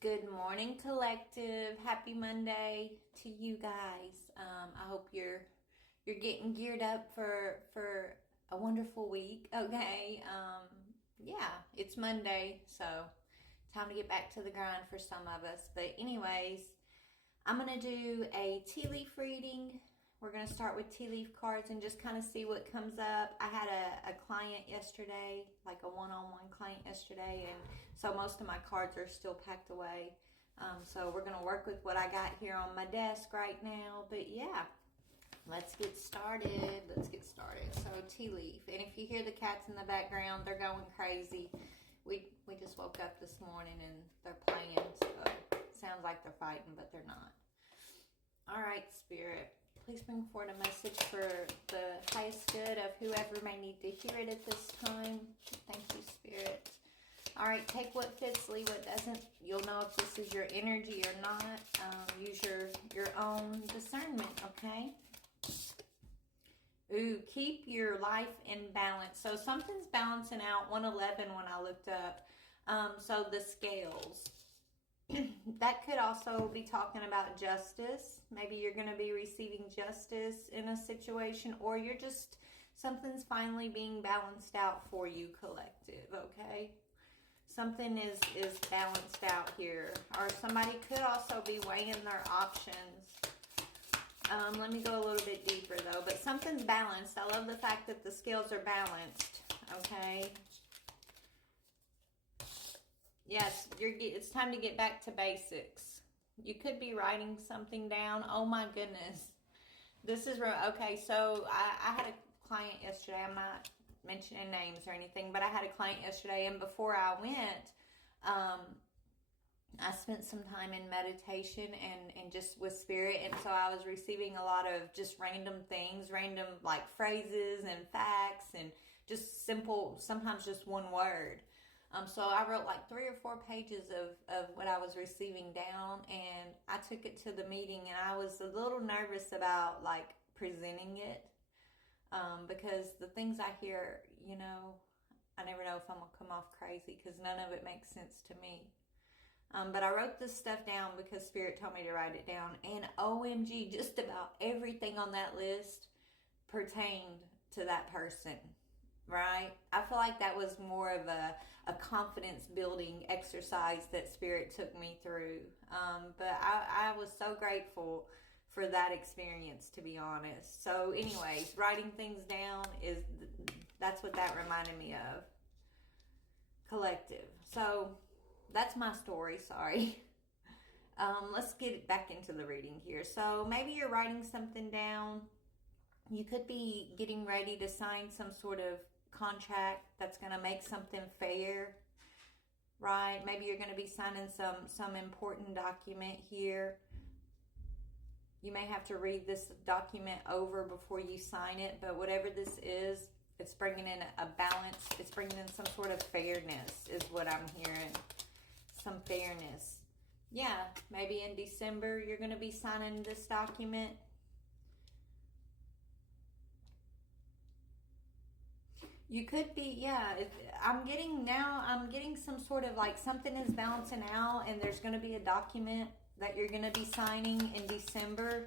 Good morning, collective. Happy Monday to you guys. I hope you're getting geared up for a wonderful week. Okay. Yeah, it's Monday, so time to get back to the grind for some of us. But anyways, I'm gonna do a tea leaf reading. We're going to start with tea leaf cards and just kind of see what comes up. I had a client yesterday, like a one-on-one client yesterday, and so most of my cards are still packed away. So we're going to work with what I got here on my desk right now. But yeah, let's get started. So tea leaf. And if you hear the cats in the background, they're going crazy. We just woke up this morning and they're playing, so it sounds like they're fighting, but they're not. All right, Spirit. Please bring forward a message for the highest good of whoever may need to hear it at this time. Thank you, Spirit. All right, take what fits, leave what doesn't. You'll know if this is your energy or not. Use your own discernment, okay? Ooh, keep your life in balance. So something's balancing out. 111 when I looked up. So the scales. That could also be talking about justice. Maybe you're going to be receiving justice in a situation, or you're just, something's finally being balanced out for you, collective, okay? Something is balanced out here. Or somebody could also be weighing their options. Let me go a little bit deeper, though. But something's balanced. I love the fact that the scales are balanced, okay? Yes, it's time to get back to basics. You could be writing something down. Oh my goodness. This is okay. So I had a client yesterday. I'm not mentioning names or anything, but I had a client yesterday, and before I went, I spent some time in meditation and just with spirit, and so I was receiving a lot of just random things, random like phrases and facts, and just simple, sometimes just one word. So I wrote like 3 or 4 pages of what I was receiving down, and I took it to the meeting, and I was a little nervous about like presenting it, because the things I hear, I never know if I'm going to come off crazy because none of it makes sense to me. But I wrote this stuff down because Spirit told me to write it down, and OMG, just about everything on that list pertained to that person. Right? I feel like that was more of a confidence building exercise that Spirit took me through. But I was so grateful for that experience, to be honest. So anyways, writing things down that's what that reminded me of. Collective. So that's my story, sorry. Let's get back into the reading here. So maybe you're writing something down. You could be getting ready to sign some sort of contract that's going to make something fair, right? Maybe you're going to be signing some important document here. You may have to read this document over before you sign it, but whatever this is, it's bringing in a balance. It's bringing in some sort of fairness is what I'm hearing. Some fairness. Yeah, maybe in December you're going to be signing this document. You could be, yeah. I'm getting some sort of like something is balancing out, and there's going to be a document that you're going to be signing in December.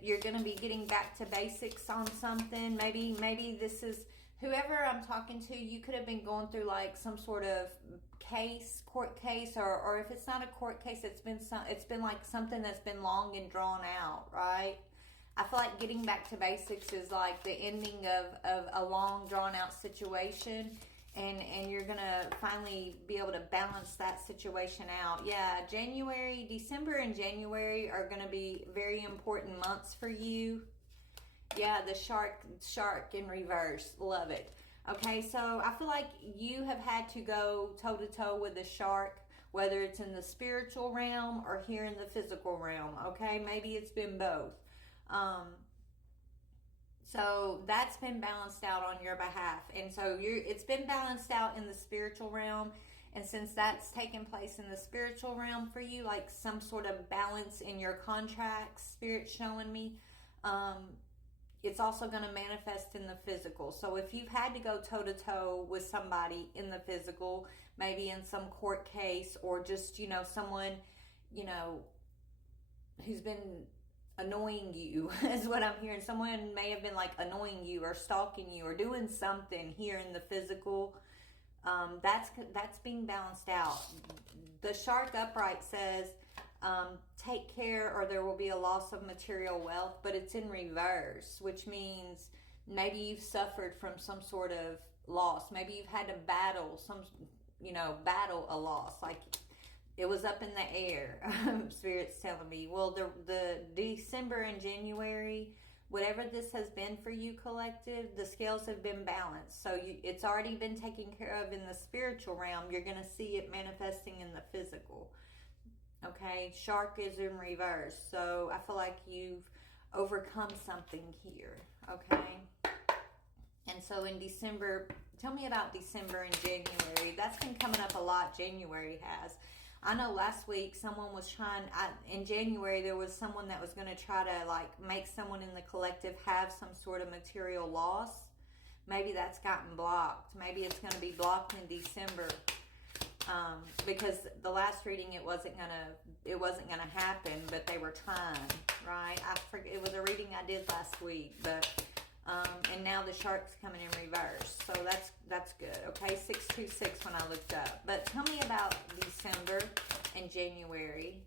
You're going to be getting back to basics on something. Maybe this is whoever I'm talking to. You could have been going through like some sort of court case, or if it's not a court case, it's been like something that's been long and drawn out, right? I feel like getting back to basics is like the ending of a long drawn out situation, and you're going to finally be able to balance that situation out. Yeah, December and January are going to be very important months for you. Yeah, the shark in reverse. Love it. Okay, so I feel like you have had to go toe to toe with the shark, whether it's in the spiritual realm or here in the physical realm. Okay, maybe it's been both. So that's been balanced out on your behalf. And so it's been balanced out in the spiritual realm. And since that's taken place in the spiritual realm for you, like some sort of balance in your contracts, Spirit showing me, it's also going to manifest in the physical. So if you've had to go toe to toe with somebody in the physical, maybe in some court case, or just, someone, you know, who's been annoying you is what I'm hearing. Someone may have been like annoying you or stalking you or doing something here in the physical. That's being balanced out. The shark upright says, take care or there will be a loss of material wealth, but it's in reverse, which means maybe you've suffered from some sort of loss. Maybe you've had to battle battle a loss. Like, it was up in the air. Spirit's telling me. Well, the December and January, whatever this has been for you, collective, the scales have been balanced. So it's already been taken care of in the spiritual realm. You're going to see it manifesting in the physical. Okay, shark is in reverse. So I feel like you've overcome something here. Okay. And so in December, tell me about December and January. That's been coming up a lot. January has. I know last week someone was in January, there was someone that was going to try to like make someone in the collective have some sort of material loss. Maybe that's gotten blocked. Maybe it's going to be blocked in December. Because the last reading, it wasn't gonna happen, but they were trying, right? I forget, it was a reading I did last week, but and now the shark's coming in reverse, so that's good. Okay, 626 when I looked up. But tell me about December and January.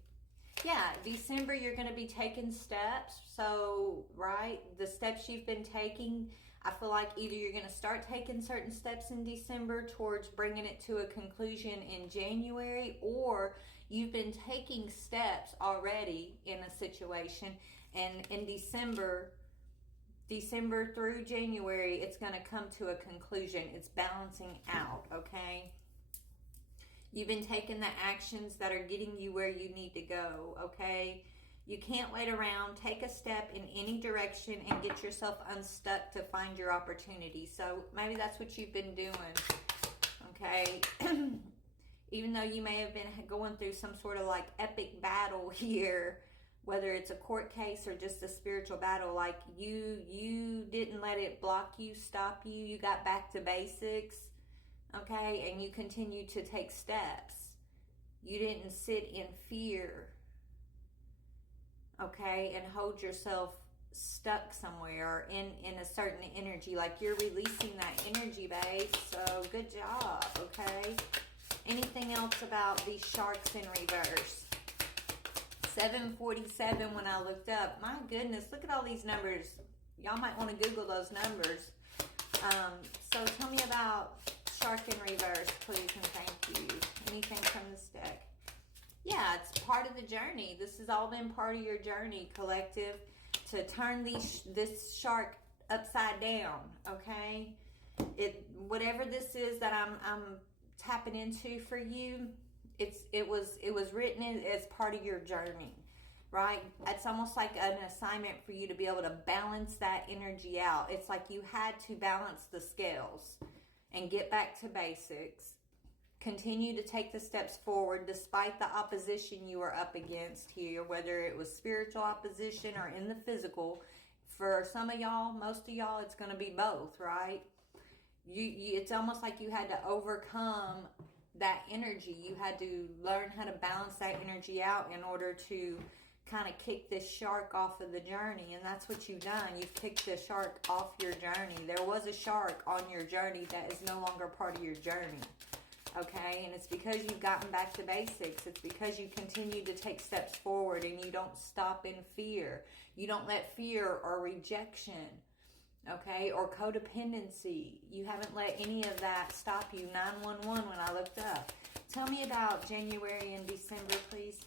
Yeah, December, you're going to be taking steps. So, right, the steps you've been taking, I feel like either you're going to start taking certain steps in December towards bringing it to a conclusion in January, or you've been taking steps already in a situation, and in December through January, it's going to come to a conclusion. It's balancing out, okay? You've been taking the actions that are getting you where you need to go, okay? You can't wait around. Take a step in any direction and get yourself unstuck to find your opportunity. So maybe that's what you've been doing, okay? Even though you may have been going through some sort of like epic battle here, whether it's a court case or just a spiritual battle, like you didn't let it block you, stop you. You got back to basics, okay? And you continued to take steps. You didn't sit in fear, okay, and hold yourself stuck somewhere in a certain energy. Like, you're releasing that energy, babe. So good job, okay? Anything else about these sharks in reverse? 747 when I looked up. My goodness, look at all these numbers. Y'all might want to Google those numbers. So tell me about shark in reverse, please, and thank you. Anything from this deck? Yeah, it's part of the journey. This has all been part of your journey, collective, to turn this shark upside down, okay? Whatever this is that I'm tapping into for you, it was written as part of your journey, right? It's almost like an assignment for you to be able to balance that energy out. It's like you had to balance the scales and get back to basics. Continue to take the steps forward despite the opposition you were up against here, whether it was spiritual opposition or in the physical. For some of y'all, most of y'all, it's going to be both, right? It's almost like you had to overcome that energy. You had to learn how to balance that energy out in order to kind of kick this shark off of the journey. And that's what you've done. You've kicked the shark off your journey. There was a shark on your journey that is no longer part of your journey. Okay, and it's because you've gotten back to basics. It's because you continue to take steps forward and you don't stop in fear. You don't let fear or rejection, okay, or codependency. You haven't let any of that stop you. 911 when I looked up. Tell me about January and December, please.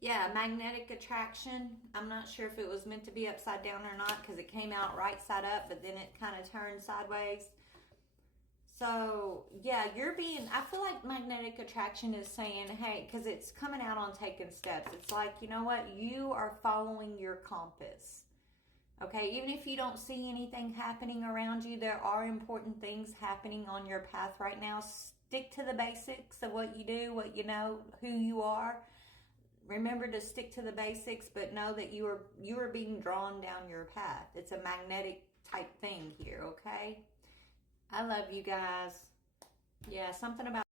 Yeah, magnetic attraction. I'm not sure if it was meant to be upside down or not because it came out right side up, but then it kind of turned sideways. So, yeah, I feel like magnetic attraction is saying, hey, because it's coming out on taking steps. It's like, you know what? You are following your compass. Okay, even if you don't see anything happening around you, there are important things happening on your path right now. Stick to the basics of what you do, what you know, who you are. Remember to stick to the basics, but know that you are being drawn down your path. It's a magnetic type thing here, okay? I love you guys. Yeah, something about